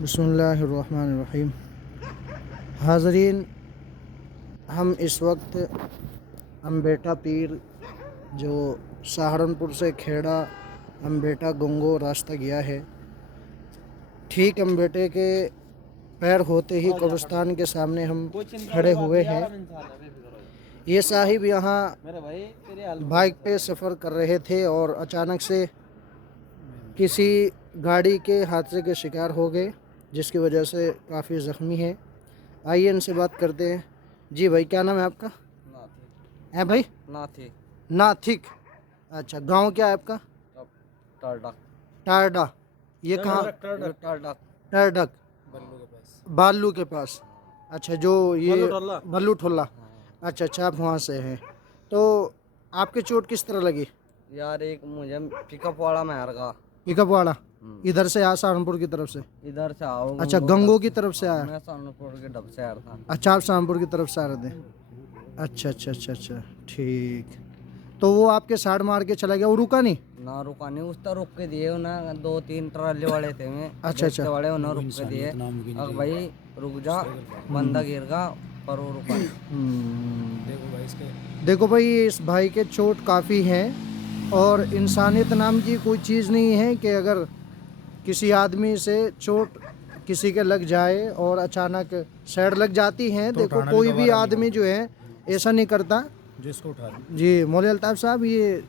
बिस्मिल्लाहिर्रहमानिर्रहीम। हाज़रीन, हम इस वक्त अम्बेटा पीर जो सहारनपुर से खेड़ा अम्बेटा गंगो रास्ता गया है, ठीक अम्बेटे के पैर होते ही कब्रिस्तान के सामने हम खड़े हुए हैं। ये साहिब यहाँ बाइक पे सफ़र कर रहे थे और अचानक से किसी गाड़ी के हादसे के शिकार हो गए, जिसकी वजह से काफ़ी ज़ख्मी है। आइए इनसे बात करते हैं। जी भाई, क्या नाम है आपका? है भाई? नाथिक। नाथिक। अच्छा, गांव क्या है आपका? टारडक। टारडा। ये कहाँ? टारडक टरडक, बालू के पास। अच्छा, जो ये भल्लू ठोला। अच्छा अच्छा, आप वहाँ से हैं। तो आपकी चोट किस तरह लगी? यार, एक मुझे पिकअप वाला मार गया। पिकअप वाला इधर से आया सहारनपुर की तरफ से? इधर से आओ। अच्छा, गंगो की तरफ से आया। मैं सहारनपुर के डब से आ रहा था। अच्छा, आप सहारनपुर की तरफ से आ रहे थे। अच्छा अच्छा अच्छा अच्छा, ठीक। तो वो आपके साइड मार के चला गया, वो रुका नहीं? ना रुका नहीं, उस तरह रुक के दिए ना, 2-3 ट्राले वाले थे में। अच्छा अच्छा। वाले उन्हें रुक के दिए। अब भाई रुक जा, बंदा गिर गया पर वो रुका नहीं। देखो भाई, इस भाई के चोट काफ़ी है और इंसानियत नाम की कोई चीज़ नहीं है कि अगर किसी आदमी से चोट किसी के लग जाए और अचानक सैड लग जाती हैं, तो देखो कोई भी आदमी जो है ऐसा नहीं करता जिसको उठा। जी मौलवी अल्ताफ़ साहब, ये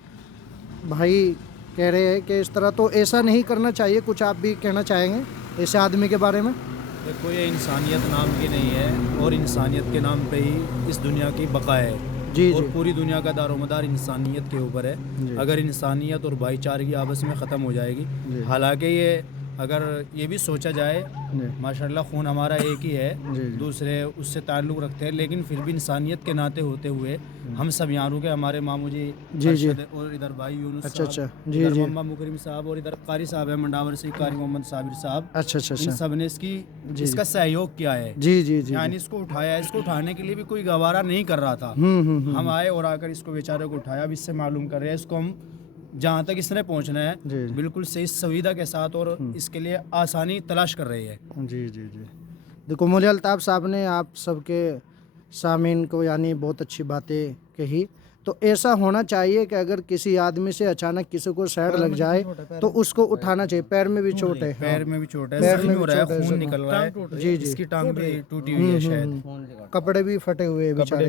भाई कह रहे हैं कि इस तरह तो ऐसा नहीं करना चाहिए। कुछ आप भी कहना चाहेंगे ऐसे आदमी के बारे में? देखो, ये इंसानियत नाम की नहीं है और इंसानियत के नाम पे ही इस दुनिया की बका है। जी और जी पूरी दुनिया का दारोमदार इंसानियत के ऊपर है। अगर इंसानियत और भाईचारगी आपस में ख़त्म हो जाएगी, हालांकि ये अगर ये भी सोचा जाए, माशाल्लाह खून हमारा एक ही है, दूसरे उससे ताल्लुक़ रखते हैं, लेकिन फिर भी इंसानियत के नाते होते हुए हम सब यहाँ रुके। हमारे मामू जी और इधर भाई यूनुस अच्छा अच्छा, साहब, जी इधर जी, मोहम्मद मुकरिम साहब और इधर कारी साहब है मंडावर से, कारी मोहम्मद साबिर साहब। अच्छा अच्छा इन अच्छा, सब ने इसका सहयोग किया है। जी जी जी, यानी इसको उठाया, इसको उठाने के लिए भी कोई गवारा नहीं कर रहा था। हम आए और आकर इसको बेचारे को उठाया। अब इससे मालूम कर रहे हैं इसको हम जहाँ तक इसने पहुँचना है बिल्कुल सही सुविधा के साथ और इसके लिए आसानी तलाश कर रही है। जी जी जी। देखो, मौलवी अल्ताफ़ साहब ने आप सबके सामीन को यानी बहुत अच्छी बातें कही। तो ऐसा होना चाहिए कि अगर किसी आदमी से अचानक किसी को सैड लग जाए तो उसको उठाना चाहिए। पैर में भी चोट है? पैर में भी चोट है, पैर में हो भी रहा है, चोट है, खून निकल रहा है। जी जी, इसकी टांग भी टूटी हुई है शायद। कपड़े भी फटे हुए हैं बेचारे